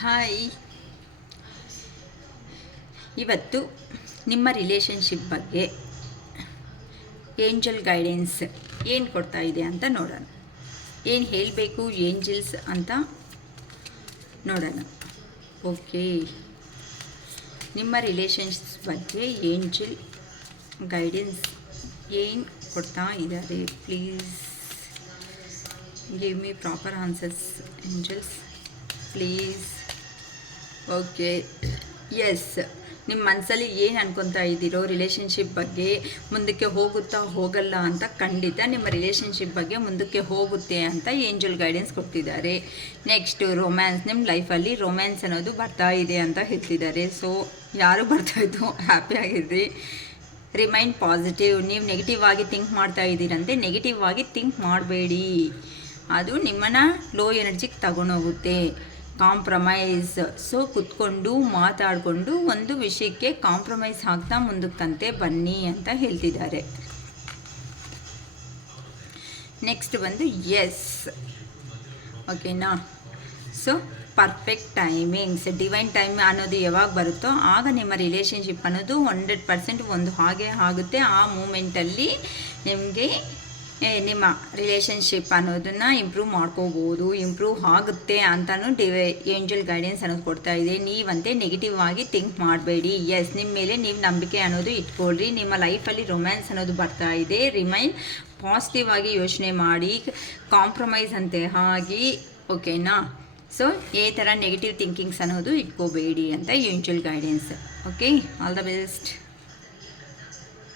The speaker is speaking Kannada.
ಹಾಯ್, ಇವತ್ತು ನಿಮ್ಮ ರಿಲೇಷನ್ಶಿಪ್ ಬಗ್ಗೆ ಏಂಜಲ್ ಗೈಡೆನ್ಸ್ ಏನು ಕೊಡ್ತಾ ಇದೆ ಅಂತ ನೋಡೋಣ. ಏನು ಹೇಳಬೇಕು ಏಂಜಲ್ಸ್ ಅಂತ ನೋಡೋಣ. ಓಕೆ, ನಿಮ್ಮ ರಿಲೇಷನ್ಶಿಪ್ ಬಗ್ಗೆ ಏಂಜಲ್ ಗೈಡೆನ್ಸ್ ಏನು ಕೊಡ್ತಾ ಇದ್ದಾರೆ? Please give me proper answers angels please. Okay, yes, ನಿಮ್ಮ ಮನಸ್ಸಲ್ಲಿ ಏನು ಅನ್ಕೊತಾ ಇದ್ದೀರೋ ರಿಲೇಷನ್ಶಿಪ್ ಬಗ್ಗೆ, ಮುಂದಕ್ಕೆ ಹೋಗುತ್ತಾ ಹೋಗಲ್ಲ ಅಂತ, ಖಂಡಿತ ನಿಮ್ಮ ರಿಲೇಷನ್ಶಿಪ್ ಬಗ್ಗೆ ಮುಂದಕ್ಕೆ ಹೋಗುತ್ತೆ ಅಂತ ಏಂಜಲ್ ಗೈಡೆನ್ಸ್ ಕೊಡ್ತಿದ್ದಾರೆ. ನೆಕ್ಸ್ಟು ರೊಮ್ಯಾನ್ಸ್, ನಿಮ್ಮ ಲೈಫಲ್ಲಿ ರೊಮ್ಯಾನ್ಸ್ ಅನ್ನೋದು ಬರ್ತಾ ಇದೆ ಅಂತ ಹೇಳ್ತಿದ್ದಾರೆ. ಸೊ ಯಾರು ಬರ್ತಾಯಿದ್ದು ಹ್ಯಾಪಿಯಾಗಿದ್ರಿ. Remain positive. ನೀವು ನೆಗೆಟಿವ್ ಆಗಿ ಥಿಂಕ್ ಮಾಡ್ತಾ ಇದ್ದೀರಂತೆ, ನೆಗೆಟಿವ್ ಆಗಿ ಥಿಂಕ್ ಮಾಡಬೇಡಿ, ಅದು ನಿಮ್ಮನ್ನು ಲೋ ಎನರ್ಜಿಗೆ ತಗೊಂಡೋಗುತ್ತೆ. ಕಾಂಪ್ರಮೈಸ್, ಸೊ ಕುತ್ಕೊಂಡು ಮಾತಾಡಿಕೊಂಡು ಒಂದು ವಿಷಯಕ್ಕೆ ಕಾಂಪ್ರಮೈಸ್ ಆಗ್ತಾ ಮುಂದಕ್ಕಂತೆ ಬನ್ನಿ ಅಂತ ಹೇಳ್ತಿದ್ದಾರೆ. ನೆಕ್ಸ್ಟ್ ಬಂದು ಎಸ್, ಓಕೆನಾ. So perfect timings, divine time ಅನ್ನೋದು ಯಾವಾಗ ಬರುತ್ತೋ ಆಗ ನಿಮ್ಮ ರಿಲೇಷನ್ಶಿಪ್ ಅನ್ನೋದು 100% ಒಂದು ಹಾಗೆ ಆಗುತ್ತೆ. ಆ ಮೂಮೆಂಟಲ್ಲಿ ನಿಮಗೆ ನಿಮ್ಮ ರಿಲೇಷನ್ಶಿಪ್ ಅನ್ನೋದನ್ನು ಇಂಪ್ರೂವ್ ಮಾಡ್ಕೋಬೋದು, ಇಂಪ್ರೂವ್ ಆಗುತ್ತೆ ಅಂತಲೂ ಏಂಜಲ್ ಗೈಡೆನ್ಸ್ ಅನ್ನೋದು ಕೊಡ್ತಾ ಇದೆ. ನೀವಂತೆ ನೆಗೆಟಿವ್ ಆಗಿ ಥಿಂಕ್ ಮಾಡಬೇಡಿ. ಎಸ್, ನಿಮ್ಮ ಮೇಲೆ ನೀವು ನಂಬಿಕೆ ಅನ್ನೋದು ಇಟ್ಕೊಳ್ರಿ. ನಿಮ್ಮ ಲೈಫಲ್ಲಿ ರೊಮ್ಯಾನ್ಸ್ ಅನ್ನೋದು ಬರ್ತಾ ಇದೆ. ರಿಮೈನ್ ಪಾಸಿಟಿವ್ ಆಗಿ ಯೋಚನೆ ಮಾಡಿ, ಕಾಂಪ್ರಮೈಸ್ ಅಂತೆ ಆಗಿ, ಓಕೆನಾ. ಸೊ ಈ ಥರ ನೆಗೆಟಿವ್ ಥಿಂಕಿಂಗ್ಸ್ ಅನ್ನೋದು ಇಟ್ಕೋಬೇಡಿ ಅಂತ angel guidance. Okay, all the best.